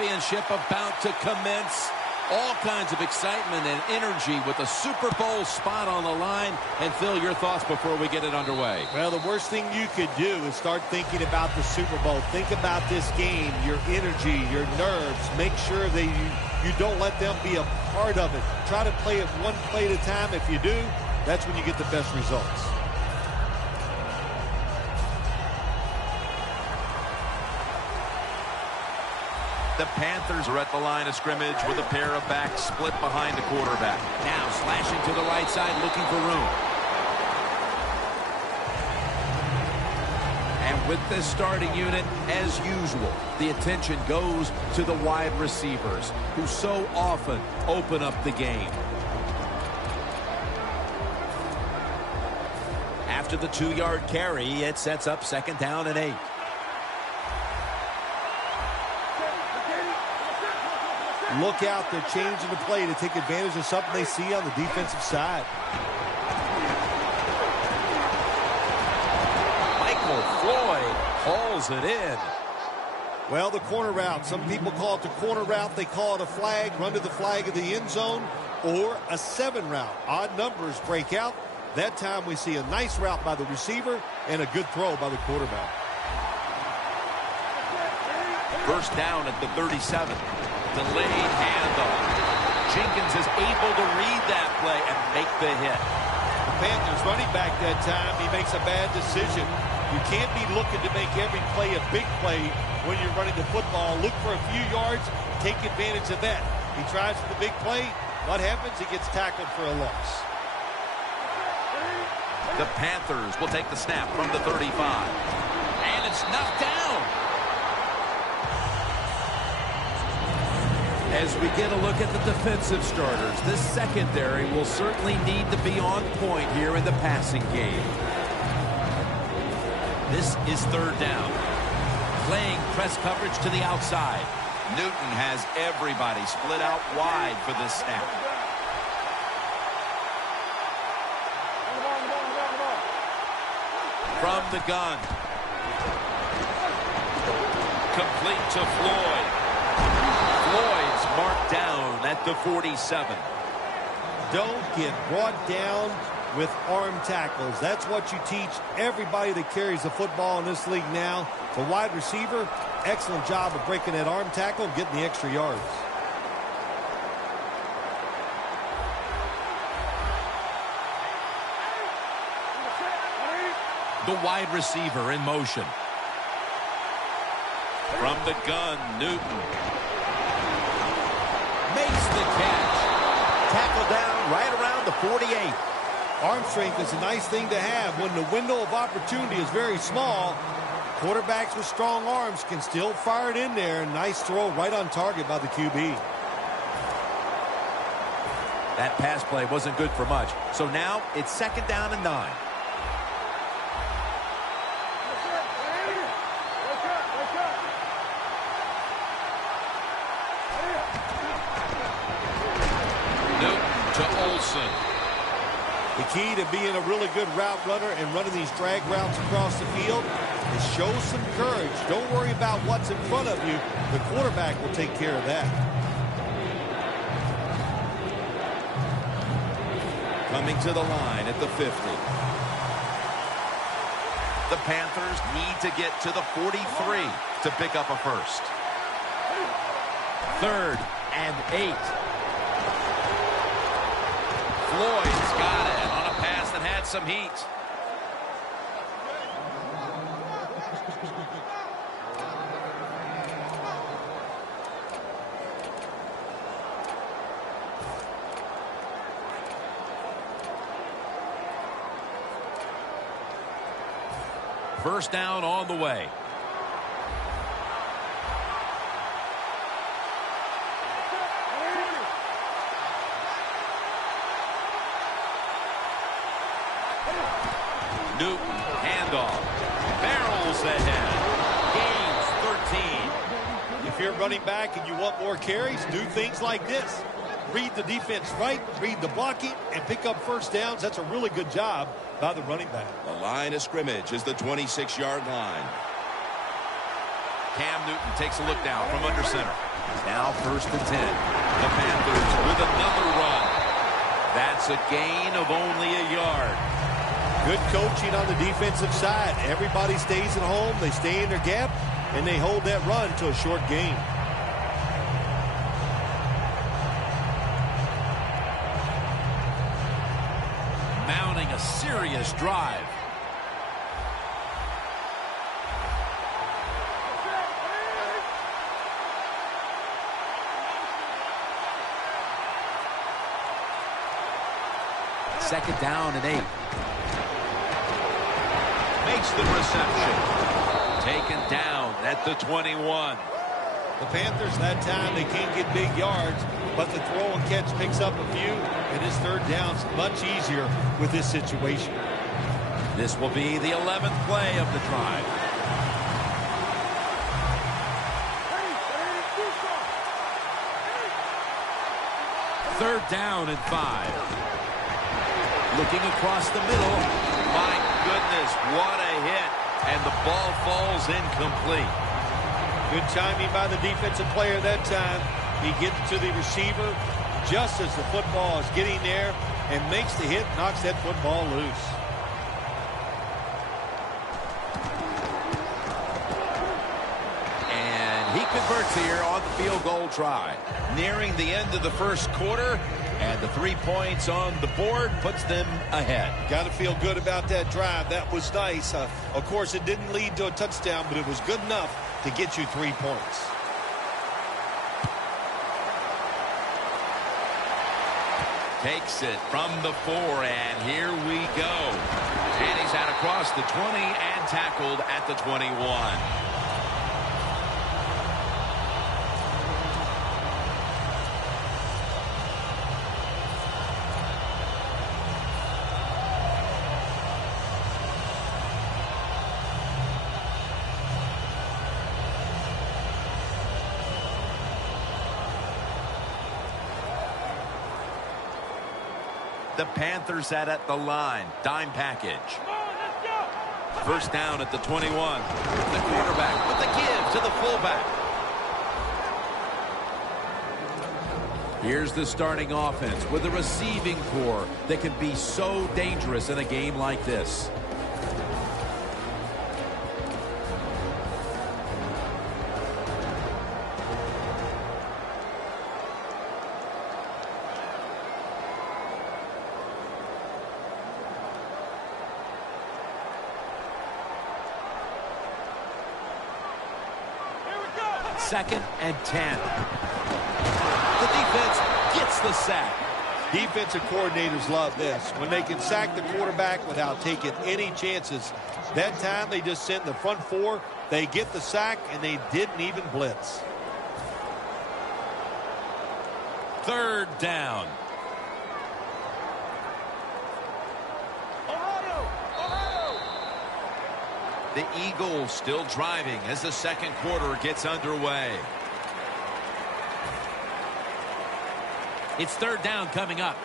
championship about to commence. All kinds of excitement and energy with a Super Bowl spot on the line. And Phil, your thoughts before we get it underway. Well, the worst thing you could do is start thinking about the Super Bowl. Think about this game, your energy, your nerves. Make sure that you don't let them be a part of it. Try to play it one play at a time. If you do, that's when you get the best results. The Panthers are at the line of scrimmage with a pair of backs split behind the quarterback. Now slashing to the right side, looking for room. And with this starting unit, as usual, the attention goes to the wide receivers, who so often open up the game. After the 2-yard carry, it sets up 2nd down and 8. Look out, they're changing the play to take advantage of something they see on the defensive side. Michael Floyd hauls it in. Well, the corner route. Some people call it the corner route. They call it a flag, run to the flag of the end zone, or a 7 route. Odd numbers break out. That time we see a nice route by the receiver and a good throw by the quarterback. First down at the 37. Delayed handoff. Jenkins is able to read that play and make the hit. The Panthers running back that time, he makes a bad decision. You can't be looking to make every play a big play when you're running the football. Look for a few yards, take advantage of that. He tries for the big play. What happens? He gets tackled for a loss. The Panthers will take the snap from the 35. And it's knocked down. As we get a look at the defensive starters, this secondary will certainly need to be on point here in the passing game. This is 3rd down. Playing press coverage to the outside. Newton has everybody split out wide for this snap. From the gun. Complete to Floyd. Floyd's marked down at the 47. Don't get brought down with arm tackles. That's what you teach everybody that carries the football in this league now. The wide receiver, excellent job of breaking that arm tackle and getting the extra yards. The wide receiver in motion. From the gun, Newton. Makes the catch. Tackle down right around the 48. Arm strength is a nice thing to have when the window of opportunity is very small. Quarterbacks with strong arms can still fire it in there. Nice throw right on target by the QB. That pass play wasn't good for much. So now it's 2nd down and 9. The key to being a really good route runner and running these drag routes across the field is show some courage. Don't worry about what's in front of you. The quarterback will take care of that. Coming to the line at the 50. The Panthers need to get to the 43 to pick up a first. 3rd and 8. Floyd's got it on a pass that had some heat. First down on the way. Newton, handoff, barrels ahead, gains 13. If you're running back and you want more carries, do things like this. Read the defense right, read the blocking, and pick up first downs. That's a really good job by the running back. The line of scrimmage is the 26-yard line. Cam Newton takes a look down from under center. Now 1st and 10. The Panthers with another run. That's a gain of only a yard. Good coaching on the defensive side. Everybody stays at home. They stay in their gap, and they hold that run to a short gain. Mounting a serious drive. Second down and 8. Makes the reception. Taken down at the 21. The Panthers, that time, they can't get big yards, but the throw and catch picks up a few, and his 3rd down's much easier with this situation. This will be the 11th play of the drive. Third down and 5. Looking across the middle. My goodness, what a hit. And the ball falls incomplete. Good timing by the defensive player that time. He gets to the receiver just as the football is getting there and makes the hit, knocks that football loose. And he converts here on the field goal try. Nearing the end of the 1st quarter. And the 3 points on the board puts them ahead. Got to feel good about that drive. That was nice. Of course, it didn't lead to a touchdown, but it was good enough to get you 3 points. Takes it from the 4, and here we go. And he's out across the 20 and tackled at the 21. The Panthers at the line. Dime package. 1st down at the 21. The quarterback with the give to the fullback. Here's the starting offense with a receiving core that can be so dangerous in a game like this. Second and 10. The defense gets the sack. Defensive coordinators love this. When they can sack the quarterback without taking any chances. That time they just sent the front 4. They get the sack, and they didn't even blitz. 3rd down. The Eagles still driving as the 2nd quarter gets underway. It's 3rd down coming up.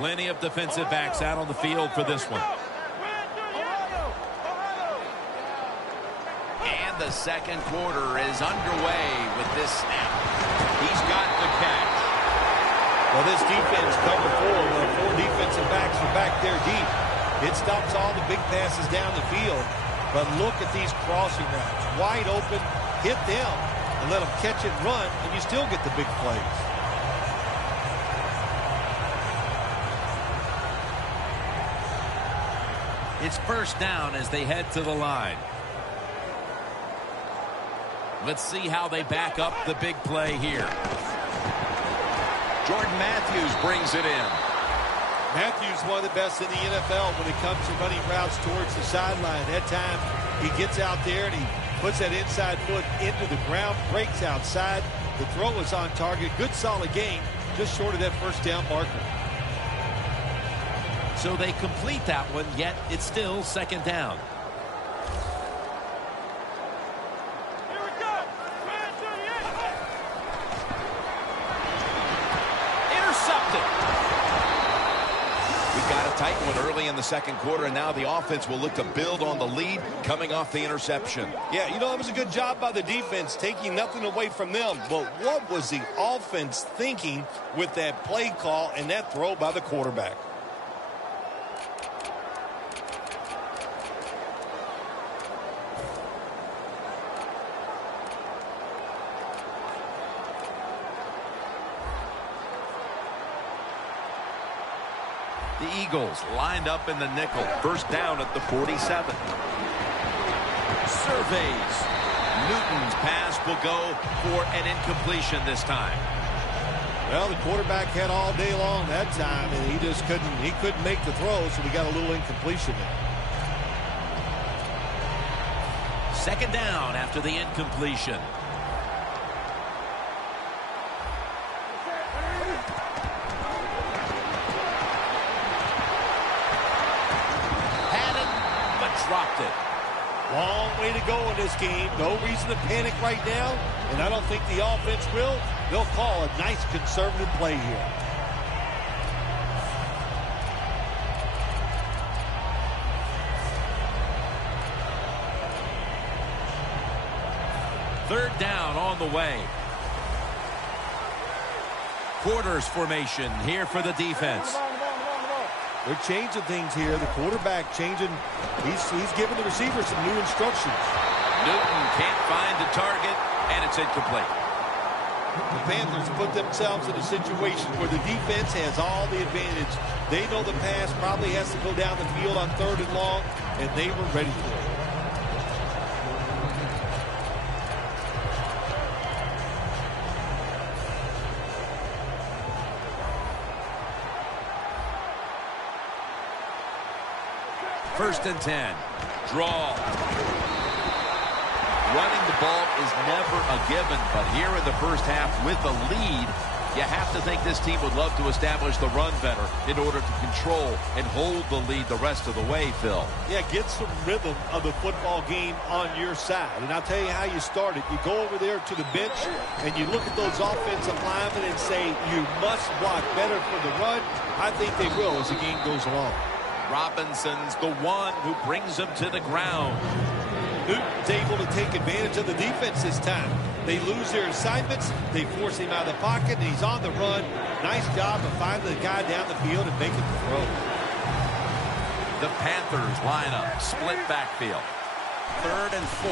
Plenty of defensive backs out on the field for this one. And the 2nd quarter is underway with this snap. He's got the catch. Well, this defense cover 4. The 4 defensive backs are back there deep. It stops all the big passes down the field. But look at these crossing routes. Wide open, hit them, and let them catch it and run, and you still get the big plays. It's 1st down as they head to the line. Let's see how they back up the big play here. Jordan Matthews brings it in. Matthews, one of the best in the NFL when it comes to running routes towards the sideline. That time, he gets out there and he puts that inside foot into the ground, breaks outside. The throw was on target. Good, solid game, just short of that 1st down marker. So they complete that one, yet it's still 2nd down. Tight one early early in the second quarter, and now the offense will look to build on the lead coming off the interception. Yeah, you know, it was a good job by the defense, taking nothing away from them. But what was the offense thinking with that play call and that throw by the quarterback? The Eagles lined up in the nickel. First down at the 47. Surveys. Newton's pass will go for an incompletion this time. Well, the quarterback had all day long that time, and he just couldn't make the throw, so we got a little incompletion there. Second down after the incompletion. Dropped it. Long way to go in this game. No reason to panic right now, and I don't think the offense will. They'll call a nice conservative play here. Third down on the way. Quarters formation here for the defense. They're changing things here. The quarterback changing. He's giving the receiver some new instructions. Newton can't find the target, and it's incomplete. The Panthers put themselves in a situation where the defense has all the advantage. They know the pass probably has to go down the field on 3rd and long, and they were ready for it. First and 10. Draw. Running the ball is never a given, but here in the first half with a lead, you have to think this team would love to establish the run better in order to control and hold the lead the rest of the way, Phil. Yeah, get some rhythm of the football game on your side. And I'll tell you how you start it. You go over there to the bench and you look at those offensive linemen and say, you must block better for the run. I think they will as the game goes along. Robinson's the one who brings him to the ground. Newton's able to take advantage of the defense this time. They lose their assignments. They force him out of the pocket, and he's on the run. Nice job of finding the guy down the field and making the throw. The Panthers line up, split backfield. 3rd and 4.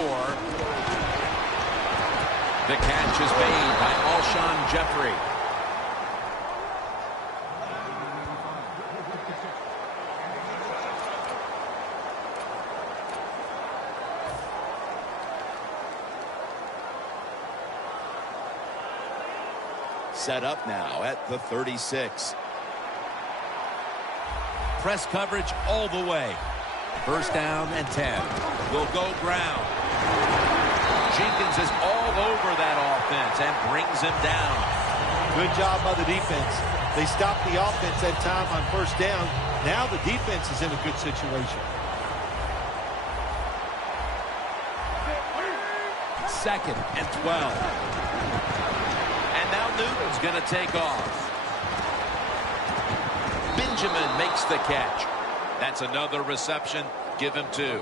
The catch is made by Alshon Jeffrey. Set up now at the 36. Press coverage all the way. First down and 10. Will go ground. Jenkins is all over that offense and brings him down. Good job by the defense. They stopped the offense that time on first down. Now the defense is in a good situation. Second and 12. Now Newton's going to take off. Benjamin makes the catch. That's another reception. Give him 2.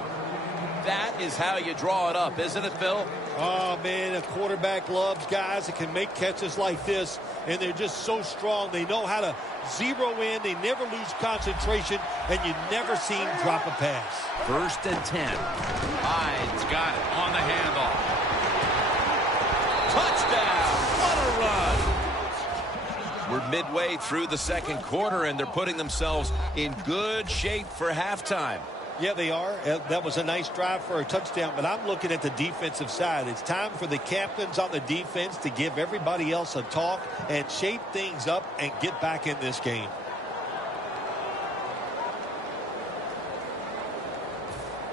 That is how you draw it up, isn't it, Phil? Oh, man, a quarterback loves guys that can make catches like this, and they're just so strong. They know how to zero in. They never lose concentration, and you never see him drop a pass. First and 10. Hyde's got it on the handoff. Touchdown! What a run! We're midway through the second quarter, and they're putting themselves in good shape for halftime. Yeah, they are. That was a nice drive for a touchdown, but I'm looking at the defensive side. It's time for the captains on the defense to give everybody else a talk and shape things up and get back in this game.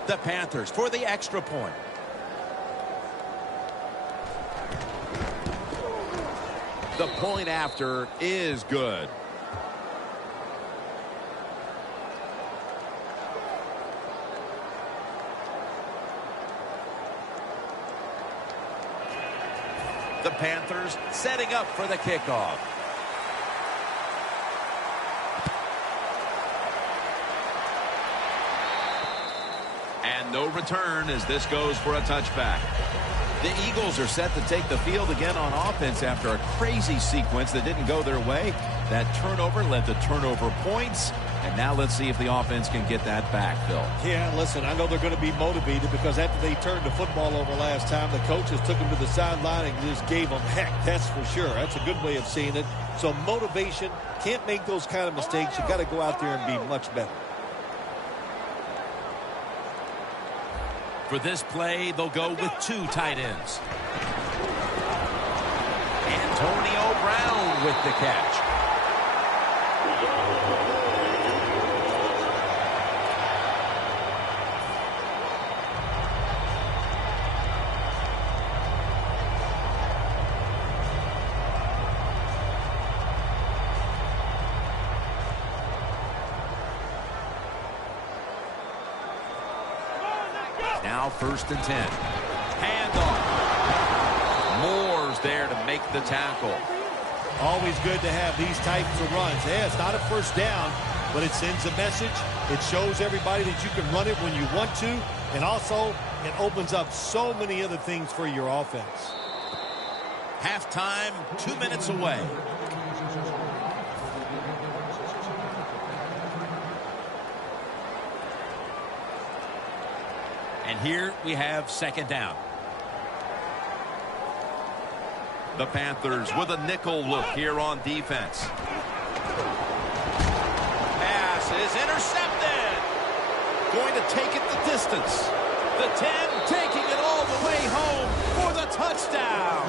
The Panthers for the extra point. The point after is good. The Panthers setting up for the kickoff. no return as this goes for a touchback. The Eagles are set to take the field again on offense after a crazy sequence that didn't go their way. That turnover led to turnover points. And now let's see if the offense can get that back, Phil. Yeah, listen, I know they're going to be motivated because after they turned the football over last time, the coaches took them to the sideline and just gave them heck. That's for sure. That's a good way of seeing it. So motivation, can't make those kind of mistakes. You got to go out there and be much better. For this play, they'll go with 2 tight ends. Antonio Brown with the catch. Now 1st and 10. Handoff. Moore's there to make the tackle. Always good to have these types of runs. Yeah, it's not a first down, but it sends a message. It shows everybody that you can run it when you want to. And also, it opens up so many other things for your offense. Halftime, 2 minutes away. And here we have 2nd down. The Panthers with a nickel look here on defense. Pass is intercepted. Going to take it the distance. The 10 taking it all the way home for the touchdown.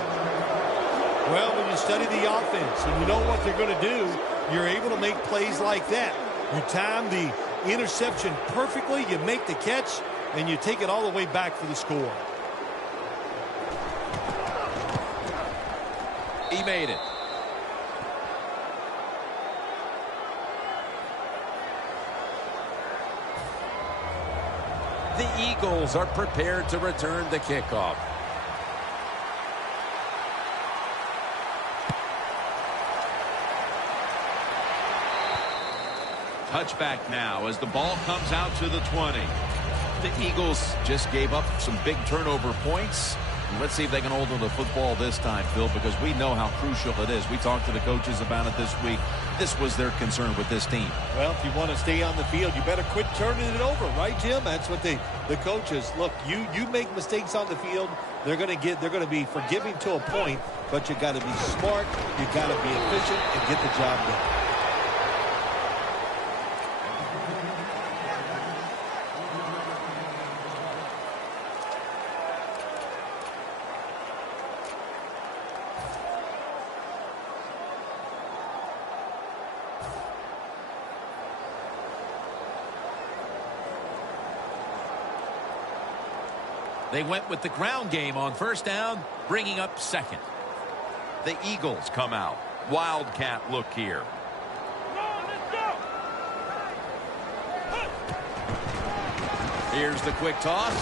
Well, when you study the offense and you know what they're going to do, you're able to make plays like that. You time the interception perfectly, you make the catch, and you take it all the way back for the score. He made it. The Eagles are prepared to return the kickoff. Touchback now as the ball comes out to the 20. The Eagles just gave up some big turnover points. Let's see if they can hold on to the football this time, Phil, because we know how crucial it is. We talked to the coaches about it this week. This was their concern with this team. Well, if you want to stay on the field, you better quit turning it over, right, Jim? That's what the coaches, look, you make mistakes on the field, they're going to be forgiving to a point, but you got to be smart, you got to be efficient and get the job done. They went with the ground game on 1st down, bringing up 2nd. The Eagles come out. Wildcat look here. Here's the quick toss.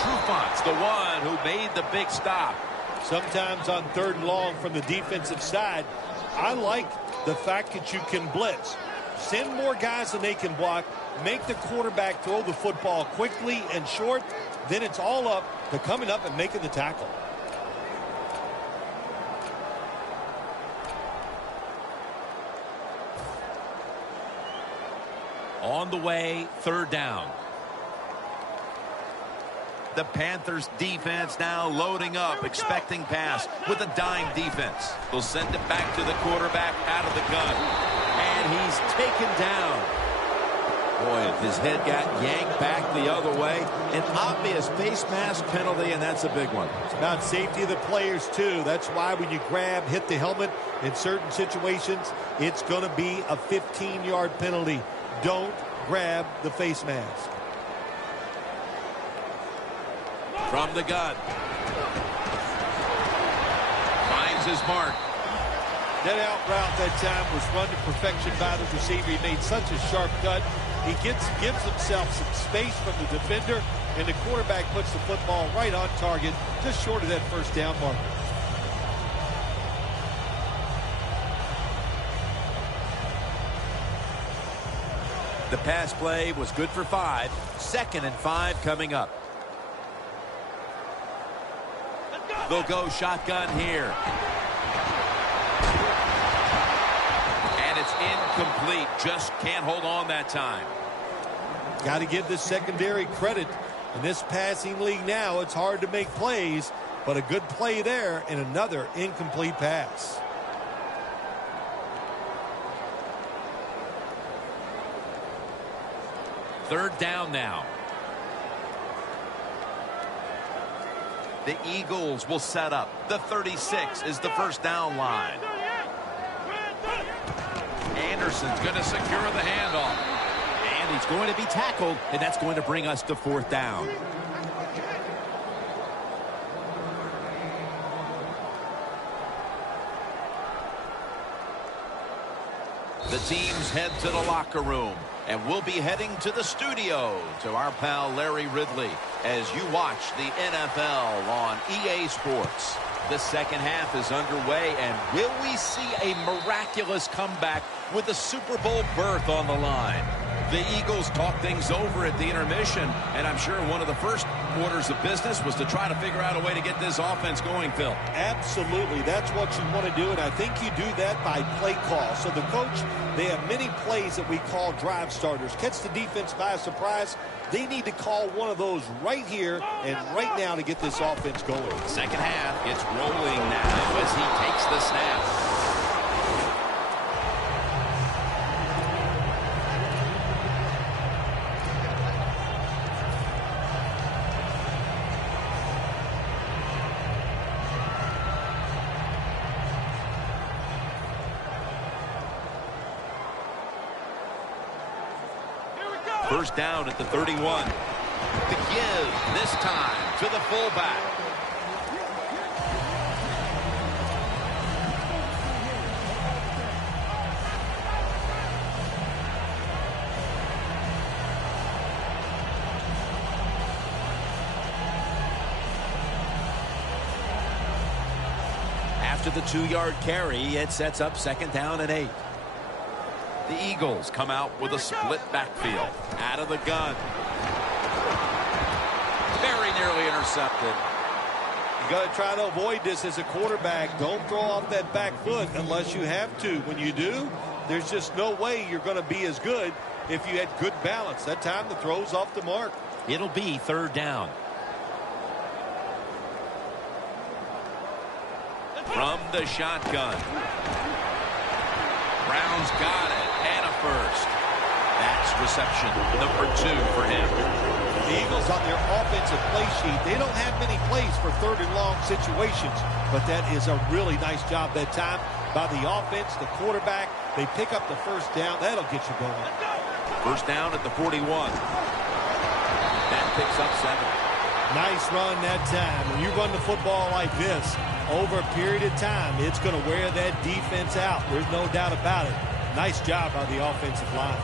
Trufont's the one who made the big stop. Sometimes on 3rd and long from the defensive side, I like the fact that you can blitz. Send more guys than they can block. Make the quarterback throw the football quickly and short. Then it's all up to coming up and making the tackle. On the way, 3rd down. The Panthers defense now loading up, expecting pass with a dime defense. They'll send it back to the quarterback out of the gun. And he's taken down. Boy, his head got yanked back the other way. An obvious face mask penalty, and that's a big one. It's about safety of the players, too. That's why when you grab, hit the helmet in certain situations, it's going to be a 15-yard penalty. Don't grab the face mask. From the gun. Finds his mark. That out route that time was run to perfection by the receiver. He made such a sharp cut. He gives himself some space from the defender, and the quarterback puts the football right on target, just short of that 1st down marker. The pass play was good for 5. 2nd and 5 coming up. They'll go shotgun here. And it's incomplete. Just can't hold on that time. Got to give this secondary credit. In this passing league now, it's hard to make plays, but a good play there and another incomplete pass. Third down now. The Eagles will set up. The 36 is the first down line. Anderson's going to secure the handoff. And he's going to be tackled, and that's going to bring us to 4th down. The teams head to the locker room, and we'll be heading to the studio to our pal Larry Ridley as you watch the NFL on EA Sports. The second half is underway, and will we see a miraculous comeback with a Super Bowl berth on the line? The Eagles talk things over at the intermission, and I'm sure one of the first orders of business was to try to figure out a way to get this offense going, Phil. Absolutely. That's what you want to do, and I think you do that by play call. So the coach, they have many plays that we call drive starters. Catch the defense by surprise. They need to call one of those right here and right now to get this offense going. Second half, it's rolling now as he takes the snap. First down at the 31. The give this time to the fullback. After the 2-yard carry, it sets up 2nd down and 8. The Eagles come out with a split backfield. Out of the gun. Very nearly intercepted. You got to try to avoid this as a quarterback. Don't throw off that back foot unless you have to. When you do, there's just no way you're going to be as good if you had good balance. That time the throw's off the mark. It'll be 3rd down. From the shotgun. Brown's got it. And a first. That's reception number 2 for him. The Eagles on their offensive play sheet, they don't have many plays for 3rd and long situations, but that is a really nice job that time by the offense, the quarterback. They pick up the first down. That'll get you going. First down at the 41. That picks up 7. Nice run that time. When you run the football like this, over a period of time, it's going to wear that defense out. There's no doubt about it. Nice job by the offensive line.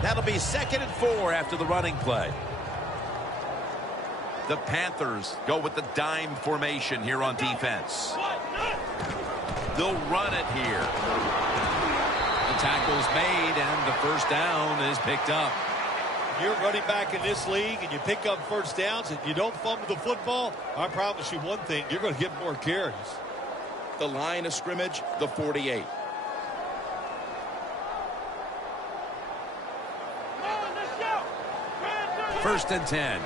That'll be 2nd and 4 after the running play. The Panthers go with the dime formation here on defense. They'll run it here. The tackle's made, and the first down is picked up. You're running back in this league, and you pick up first downs, and you don't fumble the football, I promise you one thing, you're going to get more carries. The line of scrimmage, the 48. First and 10.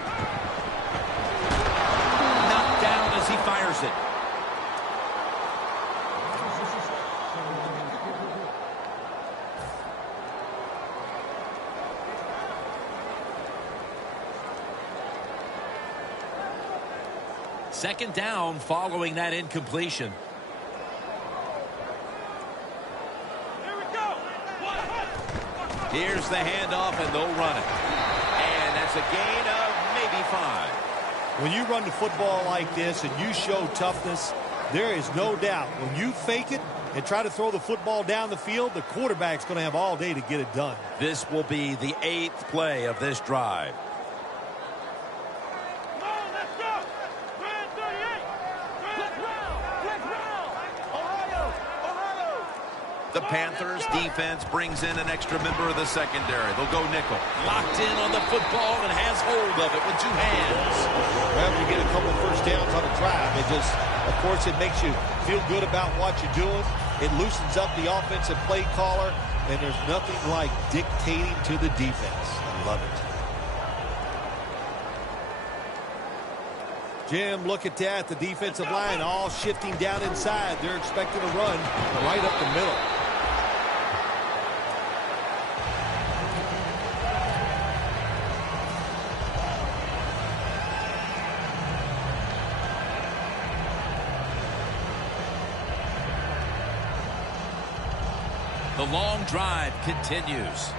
Knocked down as he fires it. Second down following that incompletion. Here we go. Here's the handoff, and they'll run it. And that's a gain of maybe 5. When you run the football like this and you show toughness, there is no doubt when you fake it and try to throw the football down the field, the quarterback's going to have all day to get it done. This will be the 8th play of this drive. The Panthers defense brings in an extra member of the secondary. They'll go nickel. Locked in on the football and has hold of it with two hands. Well, you get a couple first downs on a drive. It just, of course, it makes you feel good about what you're doing. It loosens up the offensive play caller, and there's nothing like dictating to the defense. I love it. Jim, look at that. The defensive line all shifting down inside. They're expecting a run right up the middle. The long drive continues.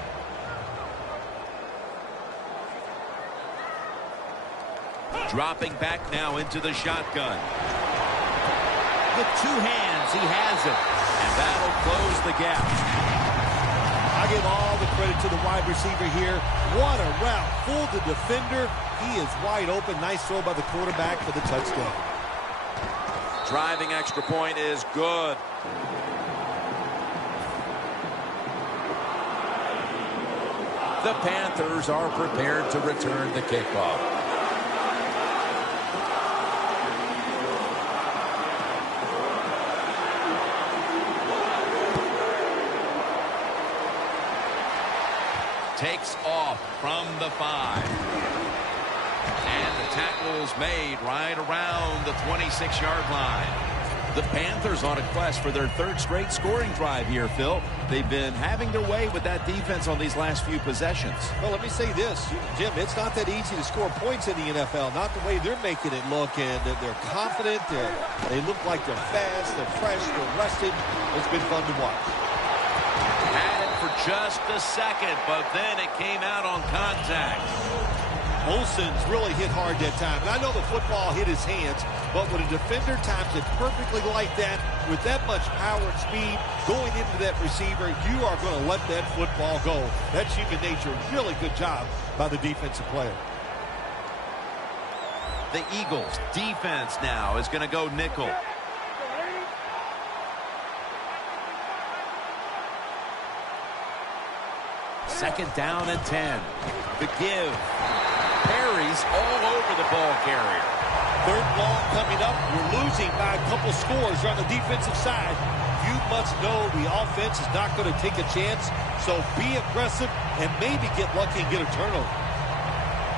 Dropping back now into the shotgun. With two hands, he has it. And that'll close the gap. I give all the credit to the wide receiver here. What a route. Fooled the defender. He is wide open. Nice throw by the quarterback for the touchdown. Driving extra point is good. The Panthers are prepared to return the kickoff. Takes off from the 5. And the tackle is made right around the 26-yard line. The Panthers on a quest for their third straight scoring drive here, Phil. They've been having their way with that defense on these last few possessions. Well, let me say this, Jim, it's not that easy to score points in the NFL, not the way they're making it look, and they're confident, they look like they're fast, they're fresh, they're rested. It's been fun to watch. Had it for just a second, but then it came out on contact. Olsen's really hit hard that time. And I know the football hit his hands, but when a defender times it perfectly like that, with that much power and speed going into that receiver, you are going to let that football go. That's human nature. Really good job by the defensive player. The Eagles defense now is going to go nickel. Second down and 10. The give. Perry's all over the ball carrier. Third long coming up. We're losing by a couple scores on the defensive side. You must know the offense is not going to take a chance, so be aggressive and maybe get lucky and get a turnover.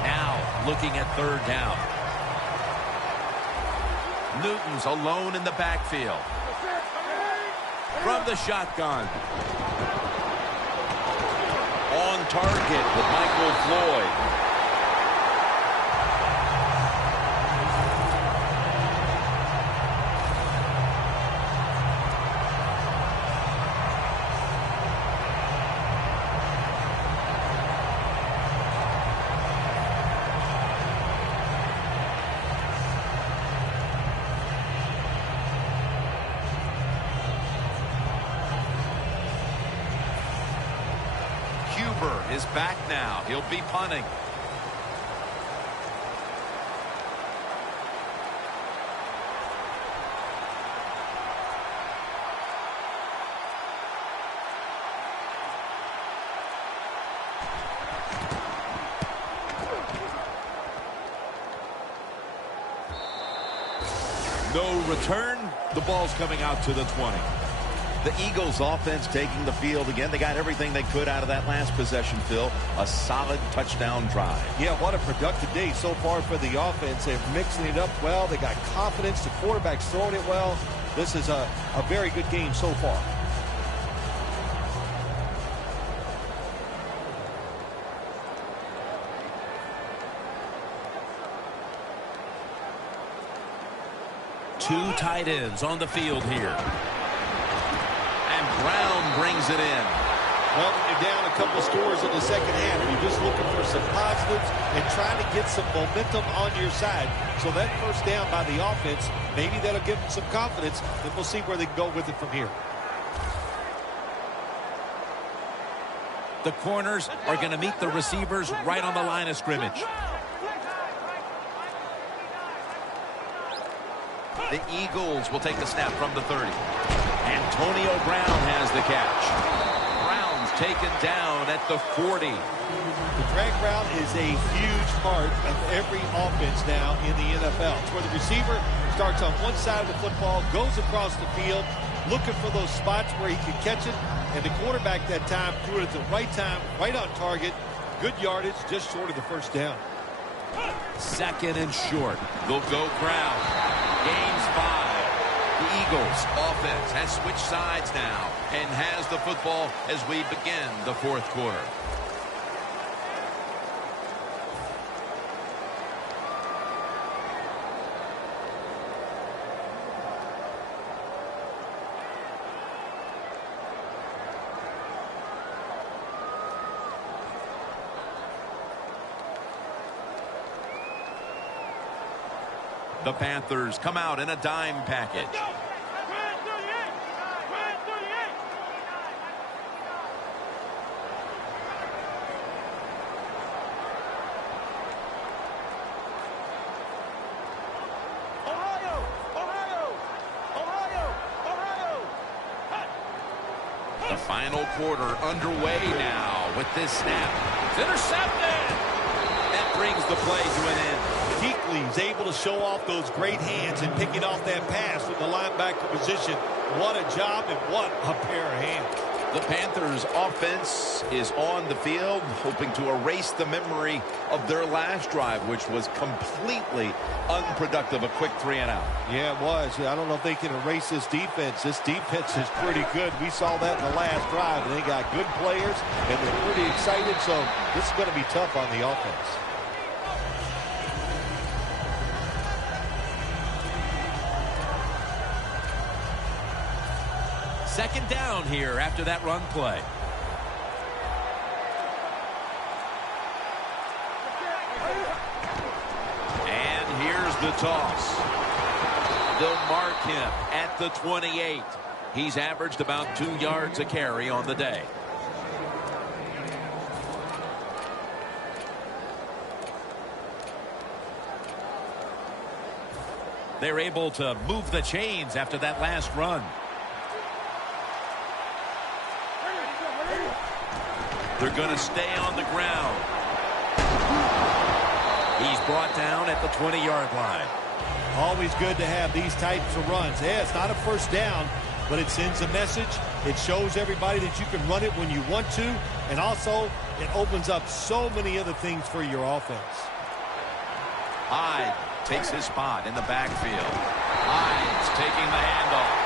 Now looking at third down. Newton's alone in the backfield. From the shotgun. On target with Michael Floyd. Is back now. He'll be punting. No return. The ball's coming out to the 20. The Eagles offense taking the field again. They got everything they could out of that last possession, Phil. A solid touchdown drive. Yeah, what a productive day so far for the offense. They're mixing it up well. They got confidence. The quarterback's throwing it well. This is a very good game so far. Two tight ends on the field here. Brown brings it in. Well, when you're down a couple scores in the second half, you're just looking for some positives and trying to get some momentum on your side. So that first down by the offense, maybe that'll give them some confidence, and we'll see where they can go with it from here. The corners are going to meet the receivers right on the line of scrimmage. The Eagles will take the snap from the 30. Antonio Brown has the catch. taken down at the 40. The drag route is a huge part of every offense now in the NFL. It's where the receiver starts on one side of the football, goes across the field, looking for those spots where he can catch it, and the quarterback that time threw it at the right time, right on target. Good yardage, just short of the first down. Second and short. They'll go ground. Gains 5. The Eagles offense has switched sides now and has the football as we begin the fourth quarter. The Panthers come out in a dime package. The final quarter underway now with this snap. It's intercepted. That brings the play to an end. Kuechly's able to show off those great hands and picking off that pass with the linebacker position. What a job and what a pair of hands. The Panthers offense is on the field, hoping to erase the memory of their last drive, which was completely unproductive, a quick 3 and out. Yeah, it was. I don't know if they can erase this defense. This defense is pretty good. We saw that in the last drive. They got good players, and they're pretty excited, so this is going to be tough on the offense. Second down here after that run play. And here's the toss. They'll mark him at the 28. He's averaged about 2 yards a carry on the day. They're able to move the chains after that last run. They're going to stay on the ground. He's brought down at the 20-yard line. Always good to have these types of runs. Yeah, it's not a first down, but it sends a message. It shows everybody that you can run it when you want to, and also it opens up so many other things for your offense. Hyde takes his spot in the backfield. Hyde's taking the handoff.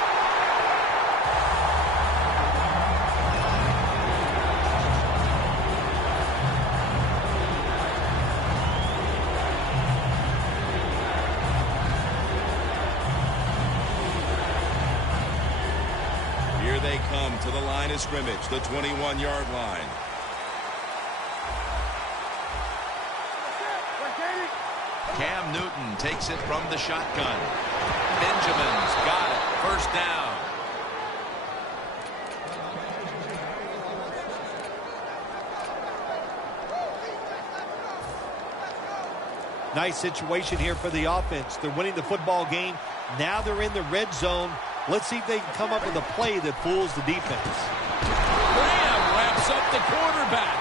They come to the line of scrimmage, the 21-yard line. Cam Newton takes it from the shotgun. Benjamin's got it. First down. Nice situation here for the offense. They're winning the football game. Now they're in the red zone. Let's see if they can come up with a play that fools the defense. Graham wraps up the quarterback.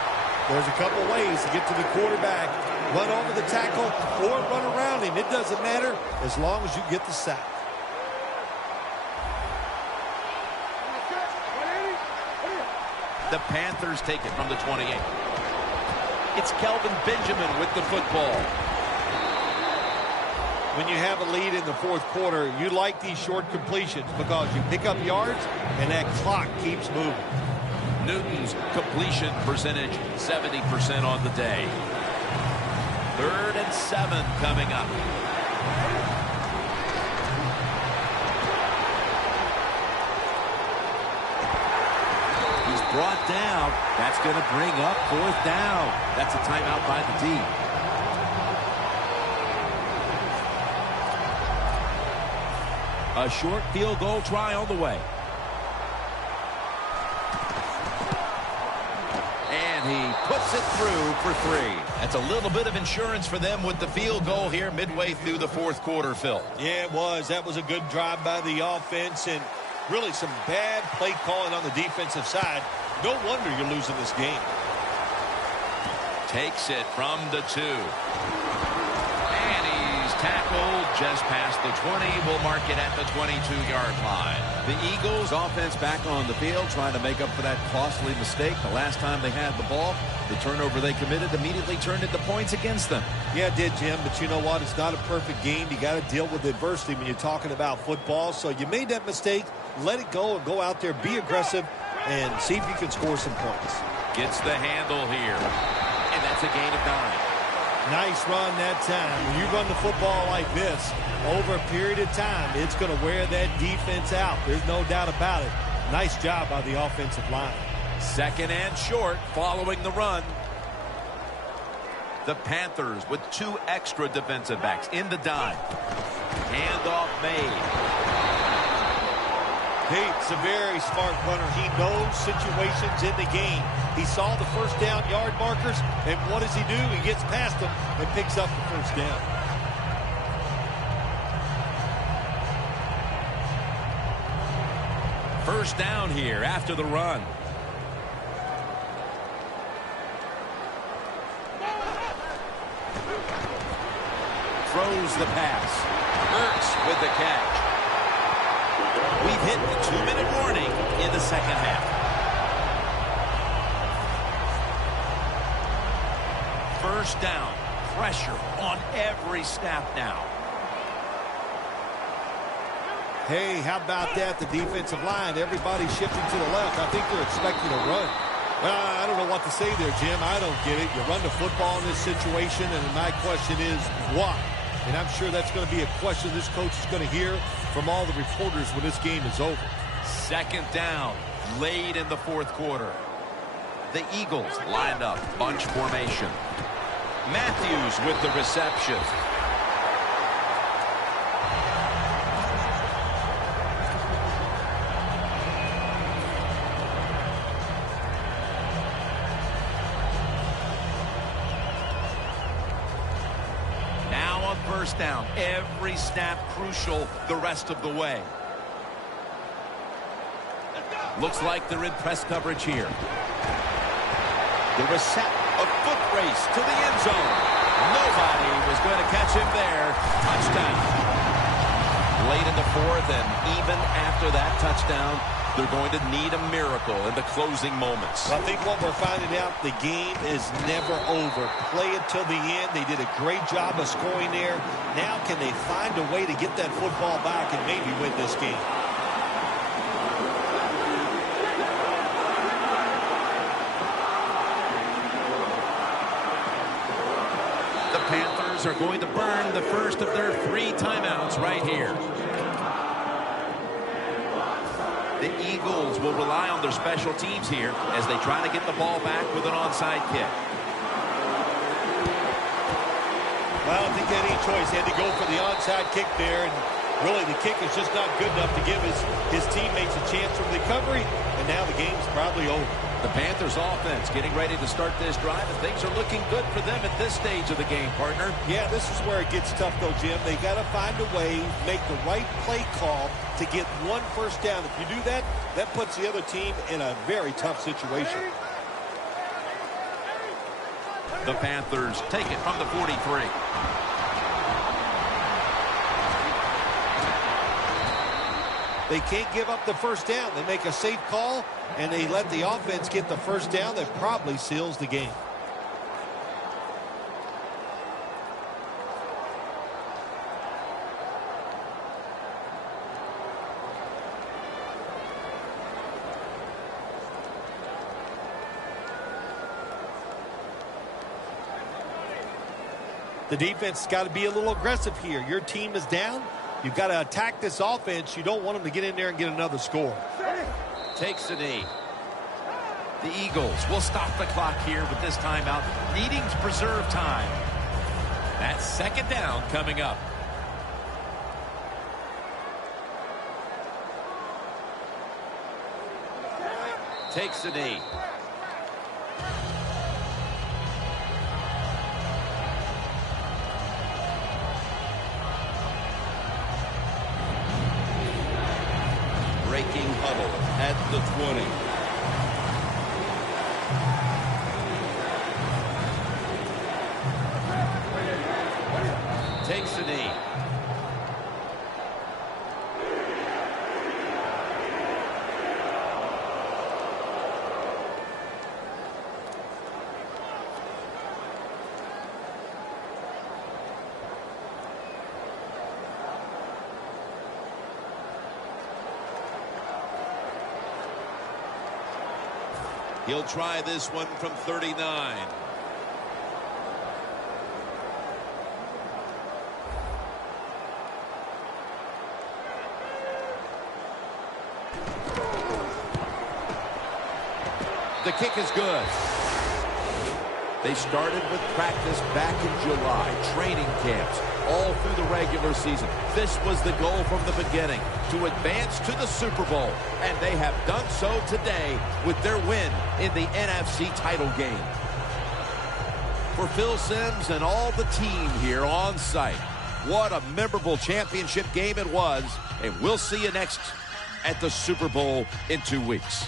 There's a couple ways to get to the quarterback. Run over the tackle or run around him. It doesn't matter as long as you get the sack. The Panthers take it from the 28. It's Kelvin Benjamin with the football. When you have a lead in the fourth quarter, you like these short completions because you pick up yards and that clock keeps moving. Newton's completion percentage 70% on the day. 3rd and 7 coming up. He's brought down. That's going to bring up 4th down. That's a timeout by the D. A short field goal try on the way. And he puts it through for 3. That's a little bit of insurance for them with the field goal here midway through the fourth quarter, Phil. Yeah, it was. That was a good drive by the offense. And Really some bad play calling on the defensive side. No wonder you're losing this game. Takes it from the 2. And he's tackled just past the 20. We'll mark it at the 22-yard line. The Eagles offense back on the field trying to make up for that costly mistake. The last time they had the ball, the turnover they committed immediately turned into points against them. Yeah, it did, Jim, but you know what? It's not a perfect game. You got to deal with adversity when you're talking about football. So you made that mistake. Let it go and go out there, be aggressive, and see if you can score some points. Gets the handle here. And that's a gain of 9. Nice run that time. When you run the football like this, over a period of time, it's going to wear that defense out. There's no doubt about it. Nice job by the offensive line. 2nd and short following the run. The Panthers with 2 extra defensive backs in the dime. Handoff made. Pete's a very smart runner. He knows situations in the game. He saw the first down yard markers, and what does he do? He gets past them and picks up the first down. First down here after the run. Throws the pass. Ertz with the catch. We've hit the 2-minute warning in the second half. First down. Pressure on every snap now. Hey, how about that? The defensive line, everybody's shifting to the left. I think they're expecting a run. I don't know what to say there, Jim. I don't get it. You run the football in this situation, and my question is, why? And I'm sure that's going to be a question this coach is going to hear from all the reporters when this game is over. Second down, late in the 4th quarter. The Eagles lined up, bunch formation. Matthews with the reception. Now on first down, every snap crucial the rest of the way. Looks like they're in press coverage here. The a foot race to the end zone. Nobody was going to catch him there. Touchdown. Late in the 4th, and even after that touchdown, they're going to need a miracle in the closing moments. I think what we're finding out, the game is never over. Play it till the end. They did a great job of scoring there. Now can they find a way to get that football back and maybe win this game? Are going to burn the first of their 3 timeouts right here. The Eagles will rely on their special teams here as they try to get the ball back with an onside kick. Well, I don't think they had any choice. He had to go for the onside kick there, and really the kick is just not good enough to give his teammates a chance for recovery, and now the game's probably over. The Panthers offense getting ready to start this drive, and things are looking good for them at this stage of the game, partner. Yeah, this is where it gets tough, though, Jim. They got to find a way, make the right play call to get 1 first down. If you do that, that puts the other team in a very tough situation. The Panthers take it from the 43. They can't give up the first down. They make a safe call, and they let the offense get the first down. That probably seals the game. The defense has got to be a little aggressive here. Your team is down. You've got to attack this offense. You don't want them to get in there and get another score. Takes a knee. The Eagles will stop the clock here with this timeout, needing to preserve time. That's second down coming up. Takes a knee. Breaking at the 20. Takes a knee. He'll try this one from 39. The kick is good. They started with practice back in July, training camps, all through the regular season. This was the goal from the beginning, to advance to the Super Bowl. And they have done so today with their win in the NFC title game. For Phil Simms and all the team here on site, what a memorable championship game it was. And we'll see you next at the Super Bowl in 2 weeks.